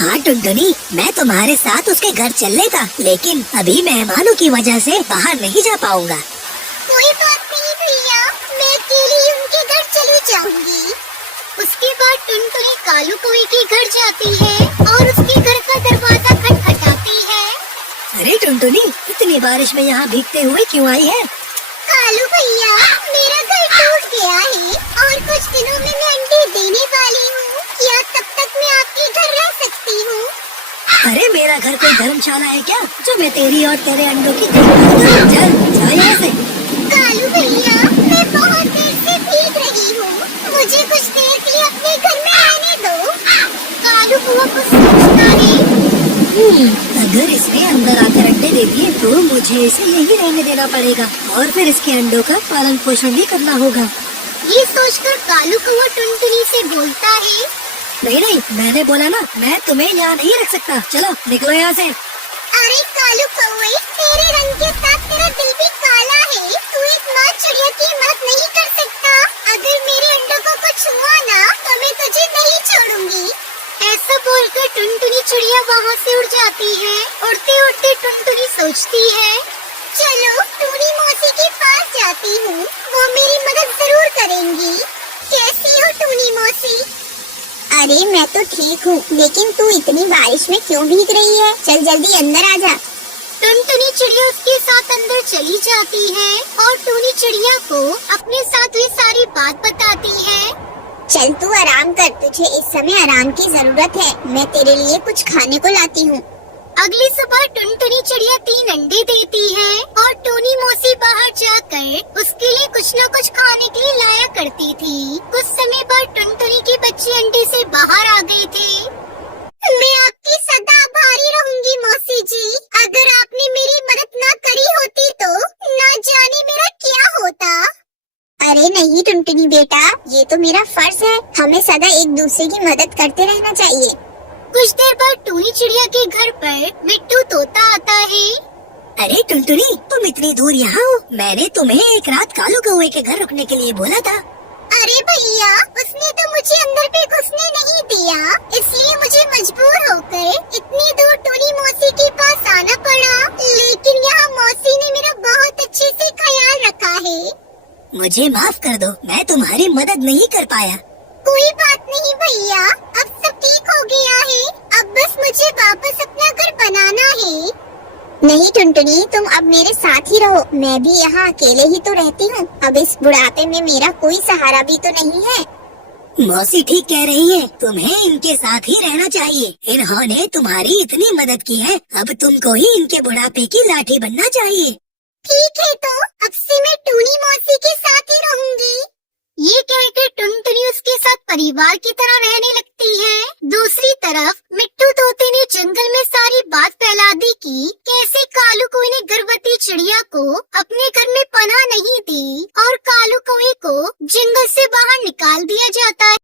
हाँ टुनटुनी, मैं तुम्हारे साथ उसके घर चल लेता, लेकिन अभी मेहमानों की वजह से बाहर नहीं जा पाऊंगा। कोई बात नहीं भैया, मैं अकेली उनके घर चली जाऊंगी। उसके बाद टुनटुनी कालू कौवे के घर जाती है और उसके घर का दरवाजा खटखटाती है। अरे टुनटुनी, इतनी बारिश में यहाँ भीगते हुए क्यों आई है? कालू भैया, मेरा घर टूट गया है और कुछ दिनों में मैं अंडे देने वाली हूँ। क्या तब तक मैं आपके घर रह सकती हूँ? अरे मेरा घर कोई धर्मशाला है क्या, जो मैं तेरी और तेरे अंडों की देखभाल करूं? चल जा यहाँ से। कालू भैया, मैं बहुत देर से भीग रही हूँ, मुझे कुछ देर के लिए अपने घर में रहने दो। कालू कौवा कुछ सोचता है। अगर इसने अंदर आकर अंडे दे दिए तो मुझे इसे यही रहने देना पड़ेगा और फिर इसके अंडों का पालन पोषण भी करना होगा। ये सोचकर कालू कौवा टुनटुनी से बोलता है। नहीं नहीं, मैंने बोला ना, मैं तुम्हें यहाँ नहीं रख सकता, चलो निकलो यहाँ से। अरे कालू कौवे, तेरे रंग के साथ तेरा दिल भी काला है, तू एक माँ चिड़िया की मदद नहीं कर सकता। अगर मेरे अंडों को कुछ हुआ ना तो मैं तुझे नहीं छोड़ूंगी। ऐसा बोलकर टुनटुनी चिड़िया वहाँ से उड़ जाती है। उड़ते उड़ते टुनटुनी सोचती है, चलो टूनी मौसी के पास जाती हूँ, वो मेरी मदद जरूर करेंगी। कैसी हो टूनी मौसी? अरे मैं तो ठीक हूँ, लेकिन तू इतनी बारिश में क्यों भीग रही है? चल जल्दी अंदर आ जा। टुनटुनी चिड़िया उसके साथ अंदर चली जाती है और टूनी चिड़िया को अपने साथ हुई सारी बात बताती है। चल तू आराम कर, तुझे इस समय आराम की जरूरत है, मैं तेरे लिए कुछ खाने को लाती हूँ। अगली सुबह टुनटुनी चिड़िया 3 अंडे देती है और टूनी मौसी बाहर जाकर उसके लिए कुछ न कुछ खाने के लिए लाया करती थी। कुछ समय बाद टुनटुनी के बच्चे अंडे से बाहर आ गए थे। मैं आपकी सदा आभारी रहूंगी मौसी जी। अगर आपने मेरी मदद न करी होती तो न जाने मेरा क्या होता। अरे नहीं टुनटुनी बेटा, ये तो मेरा फर्ज है, हमें सदा एक दूसरे की मदद करते रहना चाहिए। कुछ देर बाद टूनी चिड़िया के घर पर मिट्टू तोता आता है। अरे टुनटुनी, तुम इतनी दूर यहाँ हो? मैंने तुम्हें एक रात कालू कौवे के घर रुकने के लिए बोला था। अरे भैया, उसने तो मुझे अंदर पे घुसने नहीं दिया, इसलिए मुझे मजबूर होकर इतनी दूर टूनी मौसी के पास आना पड़ा। लेकिन यहाँ मौसी ने मेरा बहुत अच्छे से ख्याल रखा है। मुझे माफ कर दो, मैं तुम्हारी मदद नहीं कर पाया। कोई बात नहीं भैया, अब सब ठीक हो गया है, अब बस मुझे वापस अपना घर बनाना है। नहीं टुनटुनी, तुम अब मेरे साथ ही रहो, मैं भी यहाँ अकेले ही तो रहती हूँ। अब इस बुढ़ापे में मेरा कोई सहारा भी तो नहीं है। मौसी ठीक कह रही है, तुम्हें इनके साथ ही रहना चाहिए। इन्होंने तुम्हारी इतनी मदद की है, अब तुमको ही इनके बुढ़ापे की लाठी बनना चाहिए। ठीक है, तो अब से मैं टूनी मौसी के साथ ही रहूंगी। ये कहकर टुनटुनी उसके साथ परिवार की तरह रहने लगती है। दूसरी तरफ मिट्टू तोते ने जंगल में सारी बात फैला दी कि कैसे कालू कौवे ने गर्भवती चिड़िया को अपने घर में पनाह नहीं दी और कालू कौवे को जंगल से बाहर निकाल दिया जाता है।